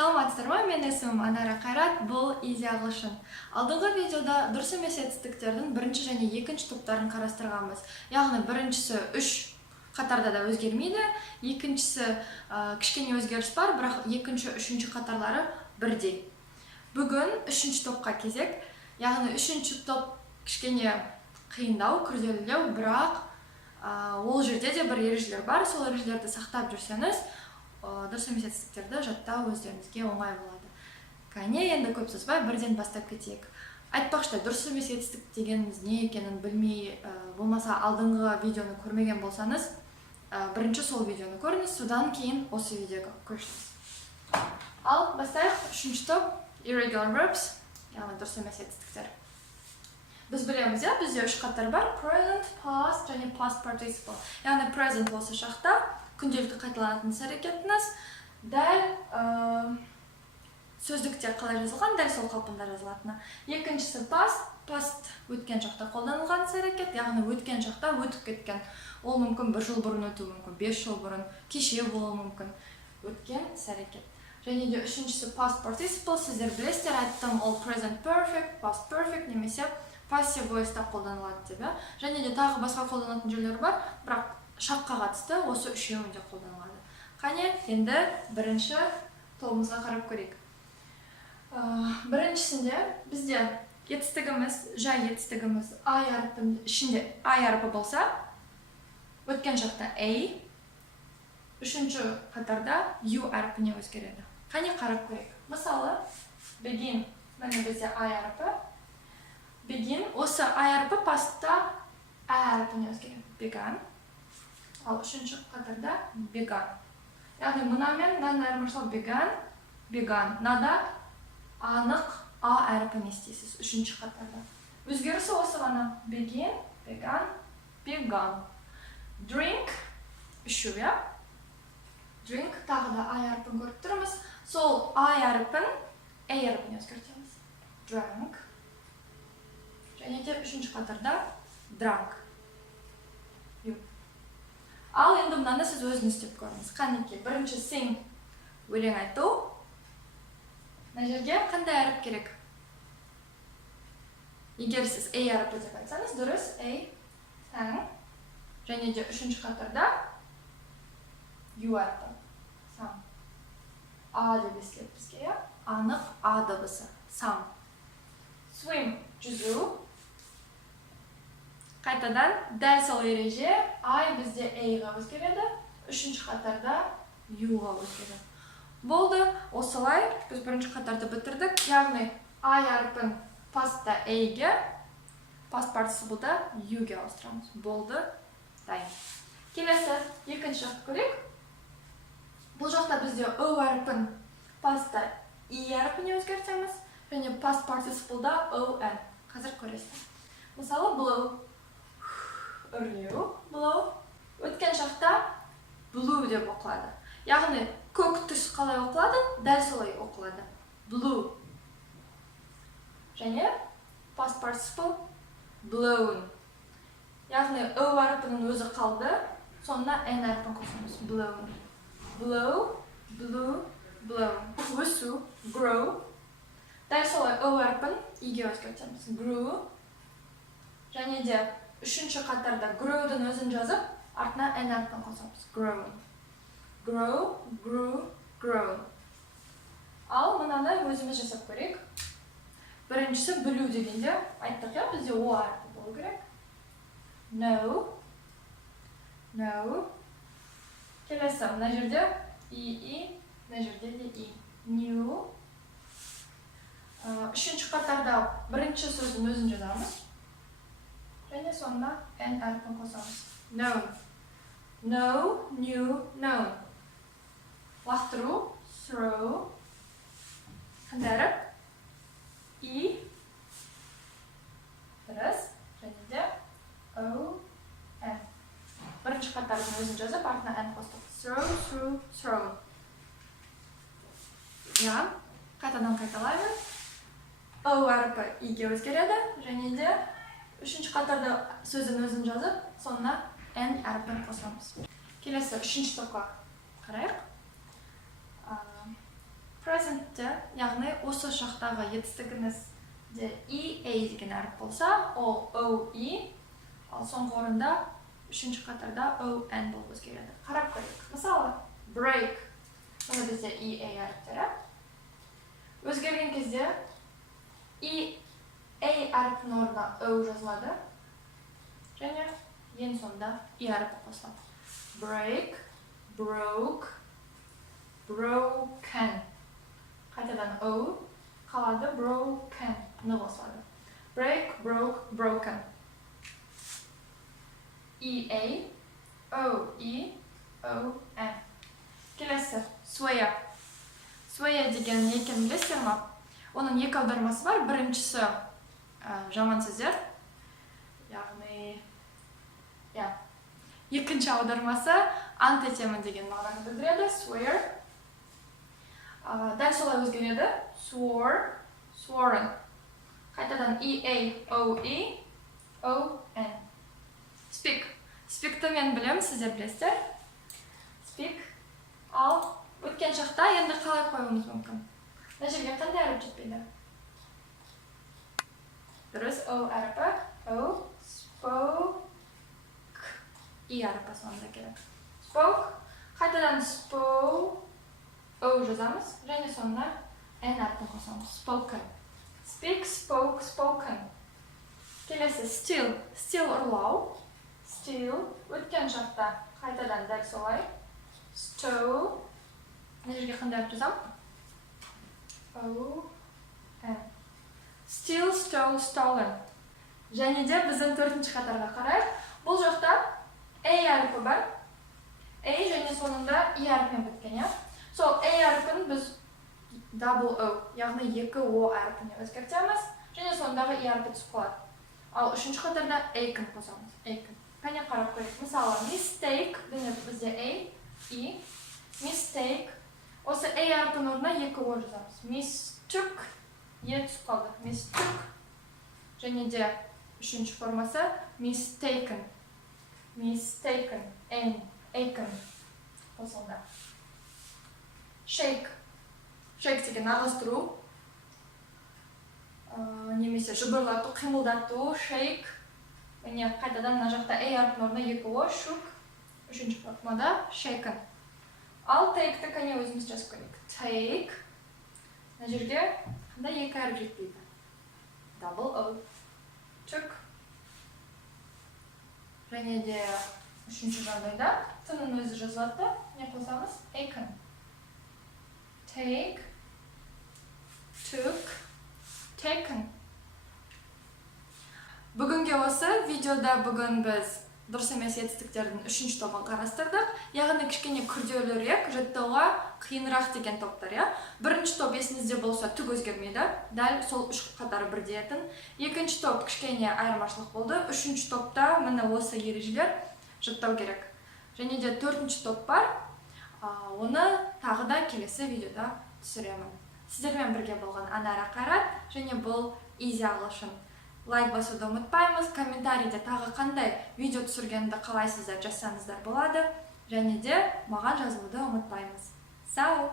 Саламатсыздар ма? Мен есімім Анара Қайрат, бұл Easy ағылшын. Алдыңғы видеода дұрыс емес етістіктердің бірінші және екінші топтарын қарастырғанбыз. Яғни біріншісі 3 қатарда да өзгермейді, екіншісі кішкене өзгеріс бар, бірақ екінші, үшінші қатарлары бірдей. Бүгін үшінші топқа кезек, яғни үшінші топ кішкене қиындау, күрделілеу, бірақ ол жерде де бір ережелер бар. Сол ережелерді сақтап жүрсеңіз, дұрыс емес етістіктерді жаттау өздеріңізге оңай болады. Кәне, енді көп созбай бірден бастап кетейік. Айтпақшы, дұрыс емес етістік дегеніміз не екенін білмей, болмаса алдыңғы видеоны көрмеген болсаңыз, бірінші сол видеоны көріңіз, содан кейін осы видеоға көшіңіз. Ал бастайық. Үшінші топ irregular verbs, яғни дұрыс емес етістіктер. Біз білеміз, бізде үш қатар бар: present, past және past participle. Яғни present осы шақта күнделікті қайталанатын іс-әрекетіңіз дәл сөздікте қалай жазылған, дәл сол қалпында жазылатыны. Екіншісі past өткен шақта қолданылған іс-әрекет, яғни өткен шақта өтіп кеткен. Ол мүмкін 1 жыл бұрын өтуі мүмкін, 5 жыл бұрын, кеше болуы мүмкін. Өткен іс-әрекет. Және де үшіншісі past participle, сіздер білесіздер, айттым, ол present perfect, past perfect немесе passive voice-та қолданылады деп. Және де тағы басқа қолданатын жерлер бар, бірақ шаққа қатысты осы үшеуінде қолданылады. Қане, енді бірінші тобымызға қарап көрейік. Біріншісінде бізде етістігіміз, жай етістігіміз I әріпінің ішінде I әріпі болса, өткен шақта A, үшінші қатарда U әріпіне өзгереді. Қане, қарап көрейік. Мысалы, begin, міне бізде I әріпі. Begin, осы I әріпі pastта A әріпіне өзгереді. Began. Ал үшінші қатарда began. Яғни мұнамен мынаны айырмашылығы began. Нада анық A әріпін естисіз үшінші қатарда. Өзгерісі осы ғана. Begin, began, began. Drink, ішу, Drink, тағы да I әріпін көріп тұрмыз. Сол I әріпін A әріпіне өзгертеміз. Drank. Және де үшінші қатарда drank. Ал енді мұнаны сіз өзіңіз істеп көріңіз. Қанеке, бірінші sing, өлең айту. Мына жерге қандай әріп керек? Егер сіз A әріпі деп айтсаңыз, дұрыс, A, sang. Және де үшінші қатарда U әріпі, sang. A деп естіледі бізге, анық A дыбысы, sang. Swim, жүзу. Қайтадан дәл сол ереже I бізде A-ға өзгереді, үшінші қатарда U-ға өзгереді. Болды, осылай біз бірінші қатарды бітірдік. Яғни I әріпін pastта A-ге, past participle-да U-ге ауыстырамыз. Болды, дайын. Келесі екінші жақты көрейік. Бұл жақта бізде O әріпін pastта E әріпіне өзгертеміз, және past participle-да O-N. Қазір көресіз. Мысалы, blow. Үрлеу, blow. Өткен шақта blue деп оқылады. Яғни көк түс қалай оқылады, дәл солай оқылады. Blue. Және past participle blown. Яғни O әріпінің өзі қалды, сонына N әріпін қосамыз. Blown. Blow, blue, blown. Өсу, grow. Дәл солай O әріпін E-ге өзгертеміз. Grew. Және де үшінші қатарда grow-дің өзін жазып, артына N әріпін қосамыз. Grown. Grow, grew, grown. Ал мұнаны өзіміз жасап көрейік. Біріншісі blue дегенде айттық, бізде O әріпі болу керек. No. No. Келесі, мына жерде E, мына жерде де E. New. Үшінші қатарда бірінші сөздің өзін жазамыз. Және сонына N әріпін қосамыз. Known. Know, knew, known. Лақтыру, throw. Қандай әріп? E. Дұрыс. Және де O, N. Бірінші қатардың өзін жазып, артына N қостық. Throw, through, thrown. Қайтадан қайталаймыз. O әріпі E-ге өзгереді, және де үшінші қатарда сөзін өзін жазып, сонына N әріпін қосамыз. Келесі үшінші топқа қарайық. presentте, яғни осы шақтағы етістігіңізде EA деген әріп болса, ол OE, ал соңғы орында үшінші қатарда ON болып өзгереді. Қарап көрейік. Мысалы, break. Бұны бізде EA әріптері. Өзгерген кезде A әріпінің орнына O жазылады. Және ең соңында E әріпі қосылады. Break, broke, broken. Қайтадан O қалады, broken. Ны қосылады. Break, broke, broken. EA, OE, ON. Келесі, swear. Swear деген не екенін білесіздер ме? Оның екі аудармасы бар. Біріншісі жаман сөздер. Яғни, екінші аудармасы ант етемін деген мағынаны білдіреді. Swear. Дәл солай өзгереді. Swore, sworn. Қайтадан EA, OE, ON. Speak. Speak'ті мен білем, сіздер білесіздер. Speak. Ал өткен шақта енді қалай қоюымыз мүмкін? Мына жерге қандай әріп жетпейді? Дұрыс, O әріпі. O, spoke. E әріпі соңында керек. Spoke. Қайтадан spoke. O жазамыз. Және соңына N әріпін қосамыз. Spoken. Speak, spoke, spoken. Келесі, still. Still ұрлау. Still. Өткен шақта қайтадан дәл солай. Stole. Мына жерге қандай әріп жазам? O, N. Still, stole, stolen. Және де біздің төртінші қатарға қарайық. Бұл жақта A әріпі бар. A және соңында E әріпімен біткен, Сол A әріпін біз double O, яғни екі O әріпіне өзгертеміз. Және соңындағы E әріпі түсіп қалады. Ал үшінші қатарда Aiken қосамыз. Aiken. Қане қарап көрейік. Мысалы, mistake, бізде A, E. Mistake. Осы A әріпін орнына екі O жазамыз. Mistook. E түсіп қалды. Mistook. Және де үшінші формасы mistaken. Mistaken. N. Aiken. Қосылды. Shake. Shake деген араластыру. Немесе жыбырлату, қимылдату. Shake. Міне қайтадан мына жақта A әріпінің орнына екі O. Shook. Үшінші формада shaken. Ал take-ті кәне өзіміз жазып көрейік. Take. Мына жерге қандай екі әріп жетпейді? Double O. Took. Және де үшінші жағдайда T-ның өзі жазылады. Не қосамыз? Aiken. Take. Took. Taken. Бүгінге осы видеода бүгін біз дұрыс емес етістіктердің үшінші тобын қарастырдық. Яғни кішкене күрделірек, жаттауға қиынырақ деген топтар, Бірінші топ есіңізде болса түк өзгермейді. Дәл сол үш қатары бірдей етін. Екінші топ кішкене айырмашылық болды. Үшінші топта міне осы ережелер жаттау керек. Және де төртінші топ бар. Оны тағы да келесі видеода түсіремін. Сіздермен бірге болған Анара Қайрат, және бұл Easy ағылшын. Лайк басуды ұмытпаймыз, комментарийде тағы қандай видео түсіргенді қалайсыздар жазсаңыздар болады, және де маған жазылуды ұмытпаймыз. Сау!